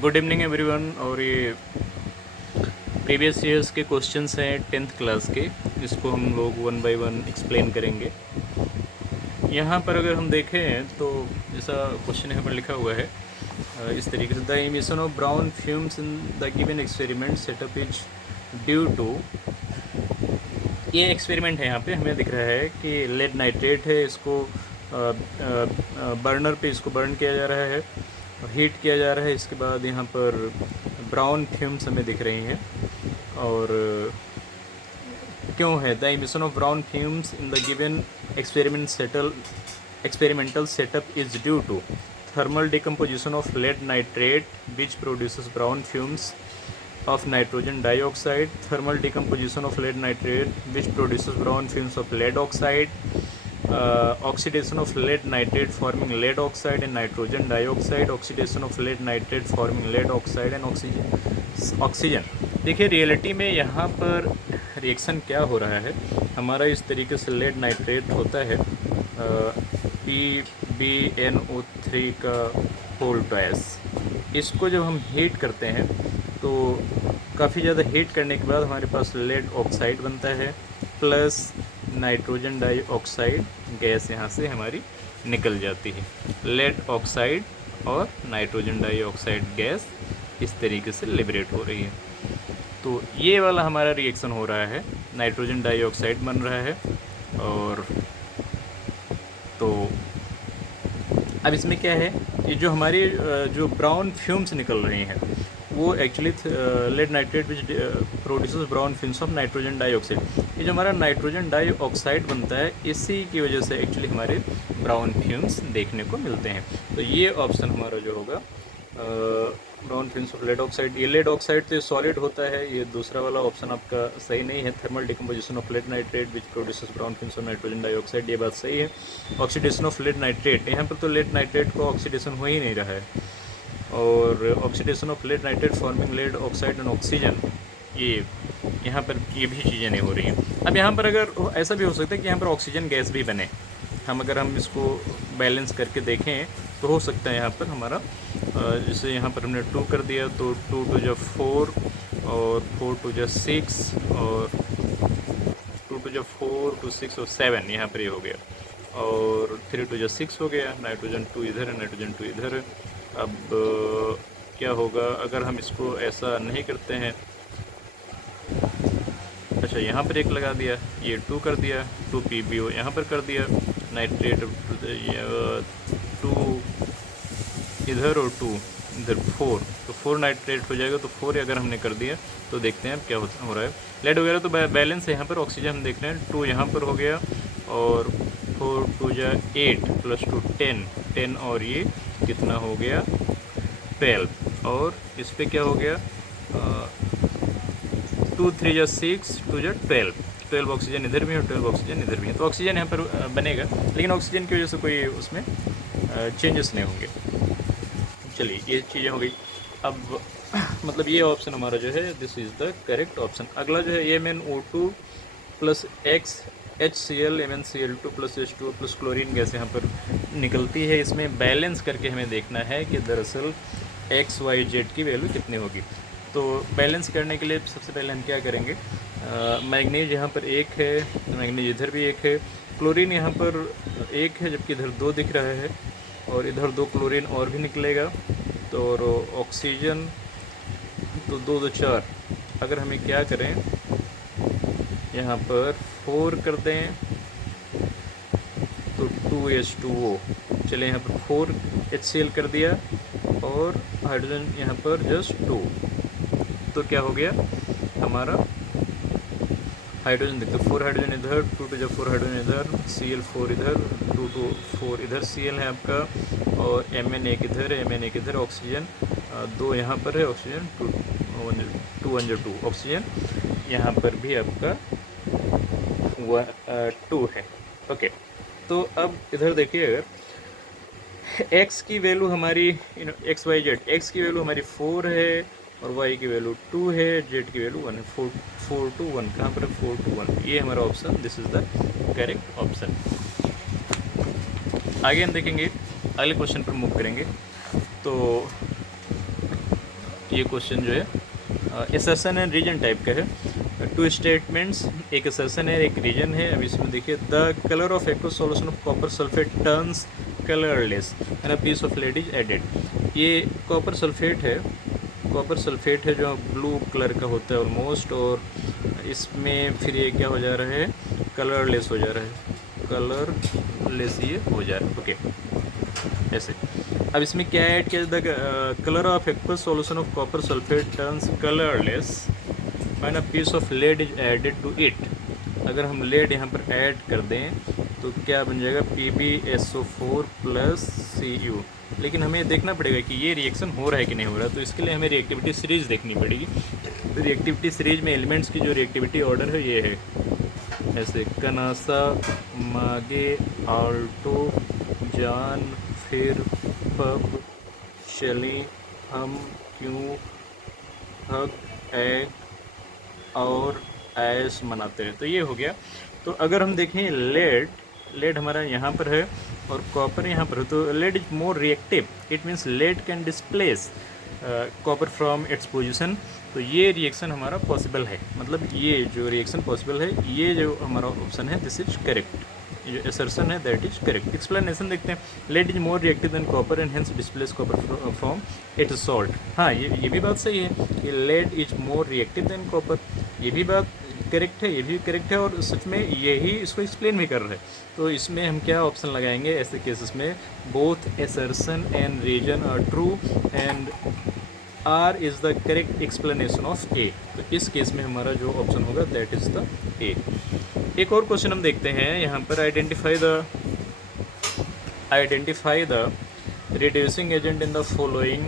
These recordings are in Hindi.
Good evening everyone. और ये प्रीवियस ईयर्स के क्वेश्चंस हैं 10th क्लास के, इसको हम लोग वन बाय वन एक्सप्लेन करेंगे। यहाँ पर अगर हम देखें तो जैसा क्वेश्चन यहाँ पर लिखा हुआ है इस तरीके से, the emission of brown fumes in the given experiment setup is due to. ये एक्सपेरिमेंट है, यहाँ पे हमें दिख रहा है कि लेड नाइट्रेट है, इसको बर्नर पे इसको बर्न किया जा रहा है और हीट किया जा रहा है। इसके बाद यहाँ पर ब्राउन फ्यूम्स हमें दिख रही हैं। और क्यों है the emission of brown fumes in the given experimental setup is due to thermal decomposition of lead nitrate which produces brown fumes of nitrogen dioxide, thermal decomposition of lead nitrate which produces brown fumes of lead oxide, oxidation of lead nitrate forming lead oxide and nitrogen dioxide, oxidation of lead nitrate forming lead oxide and oxygen। देखिए रियलिटी में यहाँ पर रिएक्शन क्या हो रहा है हमारा, इस तरीके से लेड नाइट्रेट होता है PbNO3 का होल ट्वाइस। इसको जब हम हीट करते हैं तो काफ़ी ज़्यादा हीट करने के बाद हमारे पास लेड ऑक्साइड बनता है प्लस नाइट्रोजन डाइऑक्साइड गैस यहाँ से हमारी निकल जाती है। लेड ऑक्साइड और नाइट्रोजन डाइऑक्साइड गैस इस तरीके से लिबरेट हो रही है। तो ये वाला हमारा रिएक्शन हो रहा है, नाइट्रोजन डाइऑक्साइड बन रहा है। और तो अब इसमें क्या है, ये जो हमारी जो ब्राउन फ्यूम्स निकल रही हैं वो actually lead nitrate which produces brown fumes of nitrogen dioxide. ये जो हमारा नाइट्रोजन डाइऑक्साइड बनता है इसी की वजह से एक्चुअली हमारे ब्राउन फ्यूम्स देखने को मिलते हैं। तो ये ऑप्शन हमारा जो होगा brown fumes of lead oxide. ये लेड ऑक्साइड तो सॉलिड होता है, ये दूसरा वाला ऑप्शन आपका सही नहीं है। Thermal decomposition of lead nitrate which produces brown fumes of nitrogen dioxide, ये बात सही है। ऑक्सीडेशन ऑफ लेड नाइट्रेट, यहाँ पर तो लेड नाइट्रेट को ऑक्सीडेशन हो ही नहीं रहा है। और oxidation of lead nitrate forming lead oxide and oxygen, ये यहाँ पर ये भी चीज़ें नहीं हो रही हैं। अब यहाँ पर अगर ऐसा भी हो सकता है कि यहाँ पर ऑक्सीजन गैस भी बने, अगर हम इसको बैलेंस करके देखें तो हो सकता है यहाँ पर हमारा जैसे यहाँ पर हमने 2 कर दिया तो 2 टू जा 4 और 4 टू जा 6 और 2 टू जा 4 टू 6 और 7 यहाँ पर ये हो गया और 3 टू जा 6 हो गया। नाइट्रोजन 2 इधर है, नाइट्रोजन 2 इधर है। अब क्या होगा अगर हम इसको ऐसा नहीं करते हैं, अच्छा यहाँ पर एक लगा दिया, ये 2 कर दिया, 2 PbO यहाँ पर कर दिया, नाइट्रेट 2 इधर और 2 इधर 4, तो 4 नाइट्रेट हो जाएगा। तो 4 अगर हमने कर दिया तो देखते हैं अब क्या हो रहा है। लेड वगैरह तो बैलेंस है, यहाँ पर ऑक्सीजन हम देख रहे हैं 2 यहाँ पर हो गया और 4 टू जा 8 प्लस 2 10 और ये कितना हो गया 12 और इस पर क्या हो गया 2 3 जा 6 2 जा 12 ऑक्सीजन इधर भी है और 12 ऑक्सीजन इधर भी है। तो ऑक्सीजन यहाँ पर बनेगा, लेकिन ऑक्सीजन की वजह से कोई उसमें चेंजेस नहीं होंगे। चलिए ये चीज़ें हो गई। अब मतलब ये ऑप्शन हमारा जो है this is the correct option. अगला जो है MnO2 plus HCl MnCl2 plus H2O plus chlorine gas यहाँ पर निकलती है। इसमें बैलेंस करके हमें देखना है कि दरअसल X Y Z की वैल्यू कितनी होगी। तो बैलेंस करने के लिए सबसे पहले हम क्या करेंगे, मैग्नीज यहाँ पर 1 है, मैग्नीज इधर भी 1 है, क्लोरीन यहाँ पर 1 है जबकि इधर 2 दिख रहा है और इधर 2 क्लोरीन और भी निकलेगा। तो ऑक्सीजन तो 2 2 4, अगर हमें क्या करें यहाँ पर 4 कर दें तो 2H2O, चले यहाँ पर 4 HCl कर दिया और हाइड्रोजन यहाँ पर जस्ट 2, तो क्या हो गया हमारा हाइड्रोजन देखते 4 हाइड्रोजन इधर 2 टू जा 4 हाइड्रोजन इधर, Cl4 इधर, 2 टू 4 इधर Cl है आपका और Mn एक इधर है, Mn एक इधर, ऑक्सीजन 2 यहाँ पर है, ऑक्सीजन 2 ऑक्सीजन यहाँ पर भी आपका 2 है। ओके, तो अब इधर देखिए अगर x की वैल्यू हमारी एक्स वाई जेड, x की वैल्यू हमारी 4 है और y की वैल्यू 2 है, z की वैल्यू 1 है। 4 to 1 कहाँ पर है 4 to 1, ये हमारा option this is the correct option. आगे हम देखेंगे, अगले क्वेश्चन पर मूव करेंगे। तो ये क्वेश्चन जो है असर्शन एंड रीजन टाइप का है। टू स्टेटमेंट्स, एक असर्शन है एक रीजन है। अब इसमें देखिए, the colour of aqueous solution of copper sulphate turns colourless and a piece of lead is added. ये कॉपर सल्फेट है, कॉपर सल्फेट है जो ब्लू कलर का होता है ऑलमोस्ट, और इसमें फिर ये क्या हो जा रहा है, कलरलेस हो जा रहा है, कलरलेस ये हो जा रहा है। ओके, ऐसे। अब इसमें क्या ऐड किया जाता है, colour of aqueous solution of copper sulphate turns colourless when a piece of lead is added to it. अगर हम लेड यहाँ पर ऐड कर दें तो क्या बन जाएगा, PbSO4 प्लस Cu। लेकिन हमें देखना पड़ेगा कि ये रिएक्शन हो रहा है कि नहीं हो रहा है, तो इसके लिए हमें रिएक्टिविटी सीरीज देखनी पड़ेगी। तो रिएक्टिविटी सीरीज में एलिमेंट्स की जो रिएक्टिविटी ऑर्डर है ये है ऐसे, कनासा, मागे, आल्टो, जान, फिर पब, शली, हम, क्यों, हग, एग और ऐस मनाते हैं। तो ये हो गया। तो अगर हम देखें लेड हमारा यहाँ पर है और कॉपर यहाँ पर है, तो lead is more reactive, it means lead can displace copper from its position. तो ये रिएक्शन हमारा पॉसिबल है, मतलब ये जो रिएक्शन पॉसिबल है, ये जो हमारा ऑप्शन है दिस इज करेक्ट। ये जो असर्शन है दैट इज करेक्ट। एक्सप्लेनेशन देखते हैं, lead is more reactive than copper and hence displace copper from its salt. हाँ, ये भी बात सही है कि lead is more reactive than copper, ये भी बात करेक्ट है, ये भी करेक्ट है, और सच में यही इसको एक्सप्लेन भी कर रहा है। तो इसमें हम क्या ऑप्शन लगाएंगे ऐसे केसेस में, both assertion and reason are true and R is the correct explanation of A. तो इस केस में हमारा जो ऑप्शन होगा दैट इज़ द ए। एक और क्वेश्चन हम देखते हैं यहाँ पर, identify the reducing agent in the following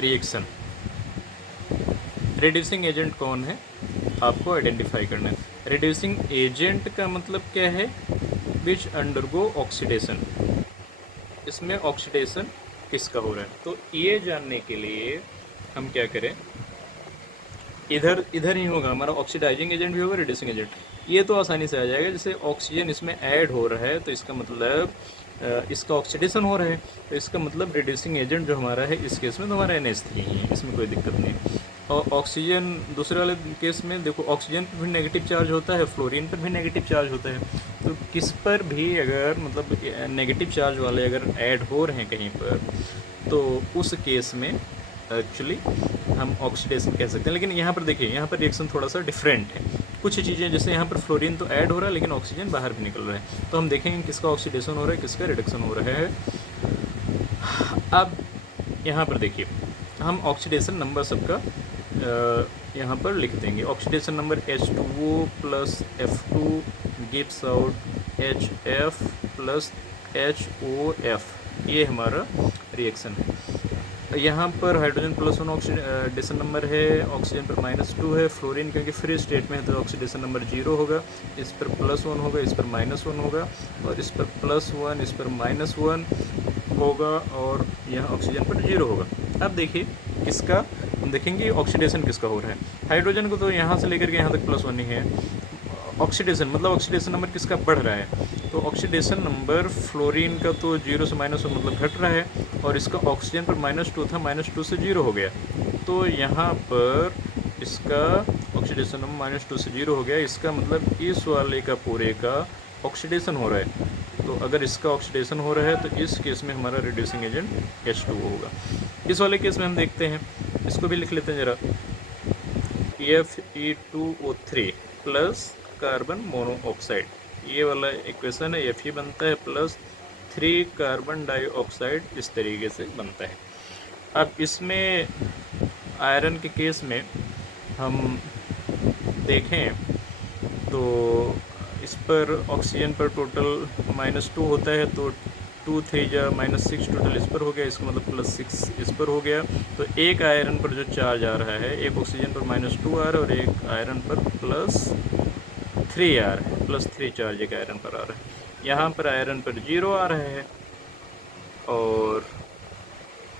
reaction. Reducing agent कौन है आपको आइडेंटिफाई करना है। रिड्यूसिंग एजेंट का मतलब क्या है, विच अंडरगो ऑक्सीडेशन। इसमें ऑक्सीडेशन किसका हो रहा है, तो ये जानने के लिए हम क्या करें, इधर ही होगा हमारा, ऑक्सीडाइजिंग एजेंट भी होगा, रिड्यूसिंग एजेंट। ये तो आसानी से आ जाएगा, जैसे ऑक्सीजन इसमें ऐड हो रहा है तो इसका मतलब इसका ऑक्सीडेशन हो रहा है, तो इसका मतलब रिड्यूसिंग एजेंट जो हमारा है इस केस में तो हमारा NH3 ही है, इसमें कोई दिक्कत नहीं है। और ऑक्सीजन दूसरे वाले केस में देखो, ऑक्सीजन पर भी नेगेटिव चार्ज होता है, फ्लोरीन पर भी नेगेटिव चार्ज होता है। तो किस पर भी अगर मतलब नेगेटिव चार्ज वाले अगर ऐड हो रहे हैं कहीं पर, तो उस केस में एक्चुअली हम ऑक्सीडेशन कह सकते हैं। लेकिन यहाँ पर देखिए, यहाँ पर रिएक्शन थोड़ा सा डिफरेंट है। कुछ चीज़ें जैसे यहाँ पर फ्लोरीन तो ऐड हो रहा है लेकिन ऑक्सीजन बाहर भी निकल रहा है, तो हम देखेंगे किसका ऑक्सीडेशन हो रहा है, किसका रिडक्शन हो रहा है। अब यहाँ पर देखिए, हम ऑक्सीडेशन नंबर सबका यहाँ पर लिख देंगे। Oxidation number H2O plus F2 gives out HF plus HOF, ये हमारा रिएक्शन है। यहाँ पर हाइड्रोजन +1 ऑक्सीडेशन नंबर है, ऑक्सीजन पर -2 है, फ्लोरीन क्योंकि फ्री स्टेट में है तो ऑक्सीडेशन नंबर 0 होगा, इस पर +1 होगा, इस पर -1 होगा, और इस पर +1, इस पर -1 होगा, और यहाँ ऑक्सीजन पर 0 होगा। अब देखिए किसका, हम देखेंगे ऑक्सीडेशन किसका हो रहा है। हाइड्रोजन को तो यहाँ से लेकर के यहाँ तक +1 ही है, ऑक्सीडेशन मतलब ऑक्सीडेशन नंबर किसका बढ़ रहा है, तो ऑक्सीडेशन नंबर फ्लोरीन का तो 0 से -1 मतलब घट रहा है, और इसका ऑक्सीजन पर -2 था, -2 से 0 हो गया, तो यहाँ पर इसका ऑक्सीडेशन नंबर -2 से 0 हो गया, इसका मतलब इस वाले का पूरे का ऑक्सीडेशन हो रहा है। तो अगर इसका ऑक्सीडेशन हो रहा है तो इस केस में हमारा रिड्यूसिंग एजेंट H2O होगा। इस वाले केस में हम देखते हैं, इसको भी लिख लेते हैं ज़रा, Fe2O3 प्लस कार्बन मोनोऑक्साइड, ये वाला इक्वेशन है, Fe बनता है प्लस 3 कार्बन डाइऑक्साइड, इस तरीके से बनता है। अब इसमें आयरन के केस में हम देखें तो इस पर ऑक्सीजन पर टोटल -2 होता है, तो 2 3 जा -6 टोटल इस पर हो गया, इसका मतलब +6 इस पर हो गया। तो एक आयरन पर जो चार्ज आ रहा है, एक ऑक्सीजन पर -2 आ रहा है और एक आयरन पर +3 आ रहा है, +3 चार्ज एक आयरन पर आ रहा है। यहाँ पर आयरन पर 0 आ रहा है, और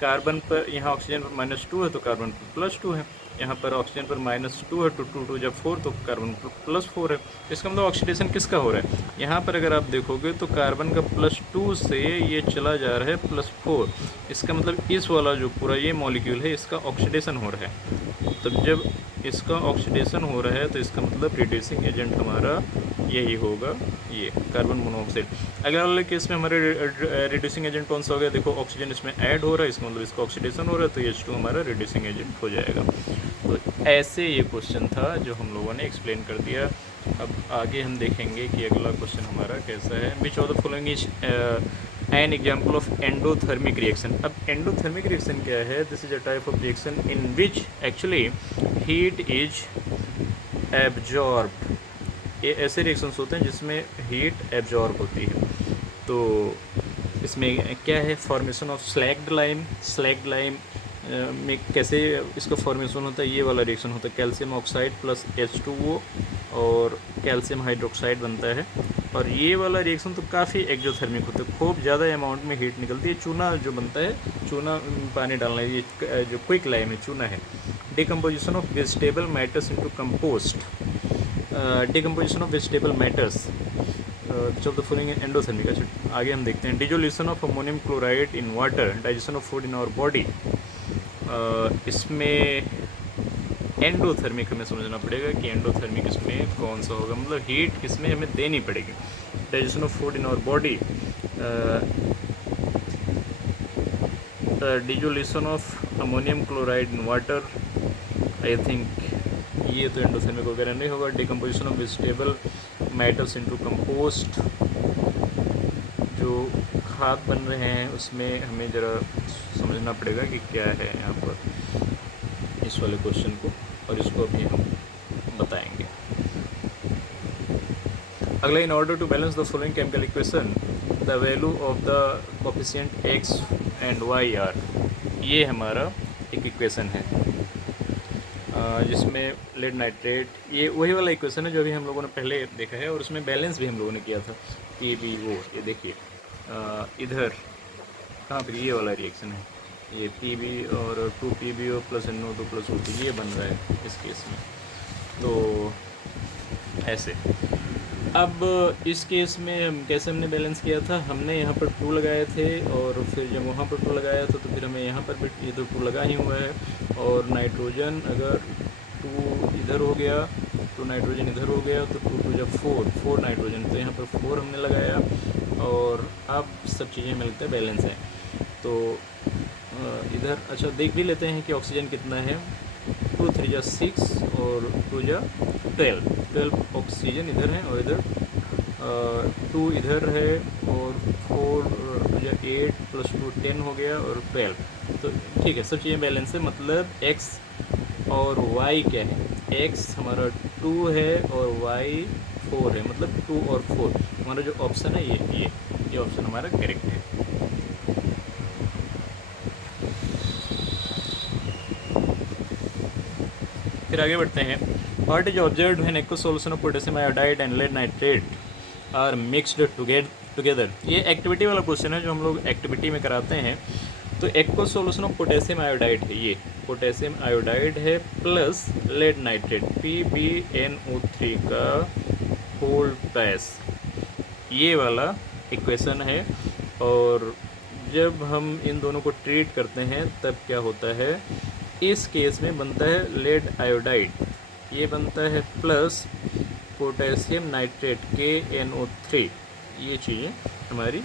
कार्बन पर, यहाँ ऑक्सीजन पर -2 है तो कार्बन पर +2 है। यहाँ पर ऑक्सीजन पर -2 है, 2 जब 4 तो कार्बन पर +4 है। इसका मतलब ऑक्सीडेशन किसका हो रहा है? यहाँ पर अगर आप देखोगे तो कार्बन का +2 से ये चला जा रहा है +4। इसका मतलब इस वाला जो पूरा ये मॉलिक्यूल है इसका ऑक्सीडेशन हो रहा है। तब जब इसका ऑक्सीडेशन हो रहा है तो इसका मतलब रिड्यूसिंग एजेंट हमारा यही होगा, ये कार्बन मोनोऑक्साइड। अगले वाले केस में हमारे रिड्यूसिंग एजेंट कौन सा हो गया? देखो ऑक्सीजन इसमें ऐड हो रहा है, इसका मतलब इसका ऑक्सीडेशन हो रहा है, तो H2 हमारा रिड्यूसिंग एजेंट हो जाएगा। तो ऐसे ये क्वेश्चन था जो हम लोगों ने एक्सप्लेन कर दिया। अब आगे हम देखेंगे कि अगला क्वेश्चन हमारा कैसा है। Which of the following is an example of endothermic reaction. अब एंडोथर्मिक रिएक्शन क्या है? This is a type of reaction in which actually heat is absorbed. ये ऐसे रिएक्शंस होते हैं जिसमें हीट एब्जॉर्ब होती है। तो इसमें क्या है? Formation of slagged lime. Slagged lime में कैसे इसका फॉर्मेशन होता है? ये वाला रिएक्शन होता है, कैल्शियम ऑक्साइड प्लस H2O और कैल्शियम हाइड्रोक्साइड बनता है। और ये वाला रिएक्शन तो काफ़ी एक्जोथर्मिक होता है, खूब ज़्यादा अमाउंट में हीट निकलती है। चूना जो बनता है, चूना पानी डालना है, ये जो क्विक लाइम है चूना है। Decomposition of vegetable matters into compost. Decomposition of vegetable matters of the following endothermic. अच्छा आगे हम देखते हैं। Dissolution of ammonium chloride in water, digestion of food in our body. इसमें एंडोथर्मिक हमें समझना पड़ेगा कि एंडोथर्मिक इसमें कौन सा होगा, मतलब हीट किसमें हमें देनी पड़ेगी। Digestion of food in our body, dissolution of ammonium chloride in water. I think ये तो एंडोथर्मिक वगैरह नहीं होगा। Decomposition of vegetable matters into compost, जो खाद बन रहे हैं उसमें हमें ज़रा समझना पड़ेगा कि क्या है यहाँ पर इस वाले क्वेश्चन को, और इसको अभी हम बताएंगे। अगला, in order to balance the following chemical equation the value of the coefficient x and y are. ये हमारा एक इक्वेशन है जिसमें लेड नाइट्रेट, ये वही वाला इक्वेशन है जो अभी हम लोगों ने पहले देखा है, और उसमें बैलेंस भी हम लोगों ने किया था। PbO, ये देखिए इधर कहाँ पर ये वाला रिएक्शन है, ये Pb और 2PbO plus NO2 plus O2 ये बन रहा है इस केस में। तो ऐसे अब इस केस में कैसे हमने बैलेंस किया था? हमने यहाँ पर 2 लगाए थे, और फिर जब वहाँ पर 2 लगाया था तो फिर हमें यहाँ पर भी ये तो 2 लगा ही हुआ है। और नाइट्रोजन अगर 2 इधर हो गया तो नाइट्रोजन इधर हो गया, तो 2 जब 4 नाइट्रोजन, तो यहाँ पर 4 हमने लगाया। और अब सब चीज़ें मिलते हैं बैलेंस है। तो इधर अच्छा देख भी लेते हैं कि ऑक्सीजन कितना है। 2 3 जा 6 और 2 जा 12 ऑक्सीजन इधर है, और इधर 2 इधर है, और 4 2 जा 8 प्लस 2 10 हो गया, और 12। तो ठीक है, सब चीज़ें बैलेंस है। मतलब x और y क्या है? x हमारा 2 है और y 4 है, मतलब 2 और 4। हमारा जो ऑप्शन है ये ऑप्शन हमारा करेक्ट है। फिर आगे बढ़ते हैं। What is observed when aqueous solution of potassium iodide and lead nitrate are mixed together. ये एक्टिविटी वाला क्वेश्चन है जो हम लोग एक्टिविटी में कराते हैं। तो aqueous solution of potassium iodide है, ये पोटेशियम आयोडाइड है प्लस लेड नाइट्रेट PbNO3 का होल ट्वाइस, ये वाला इक्वेशन है। और जब हम इन दोनों को ट्रीट करते हैं तब क्या होता है? इस केस में बनता है लेड आयोडाइड, ये बनता है प्लस पोटेशियम नाइट्रेट KNO3, ये चीज़ें हमारी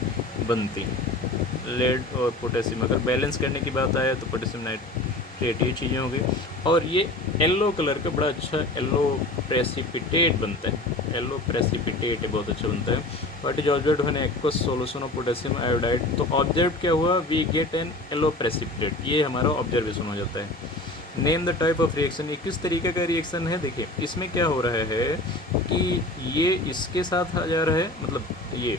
बनती हैं। लेड और पोटेशियम अगर बैलेंस करने की बात आए तो पोटेशियम नाइट्रेट, ये चीज़ें हो गई। और ये येलो कलर का बड़ा अच्छा येलो प्रेसिपिटेट बनता है, येलो प्रेसिपिटेट है, बहुत अच्छा बनता है। What is observed when aqueous solution of potassium iodide? तो ऑब्जर्व क्या हुआ? We get an yellow precipitate, ये हमारा ऑब्जर्वेशन हो जाता है। Name the type of reaction, ये किस तरीके का रिएक्शन है? देखिए इसमें क्या हो रहा है कि ये इसके साथ आ जा रहा है, मतलब ये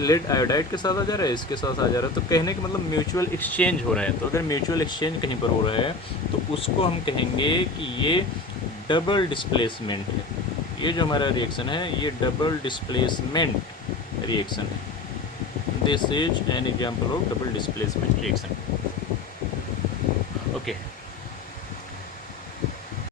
लेड आयोडाइड के साथ आ जा रहा है, इसके साथ आ जा रहा है। तो कहने का मतलब म्यूचुअल एक्सचेंज हो रहा है। तो अगर म्यूचुअल एक्सचेंज कहीं पर हो रहा है तो उसको हम कहेंगे कि ये डबल डिस्प्लेसमेंट है। ये जो हमारा रिएक्शन है ये डबल डिस्प्लेसमेंट रिएक्शन है। This is an example of double displacement reaction. Okay.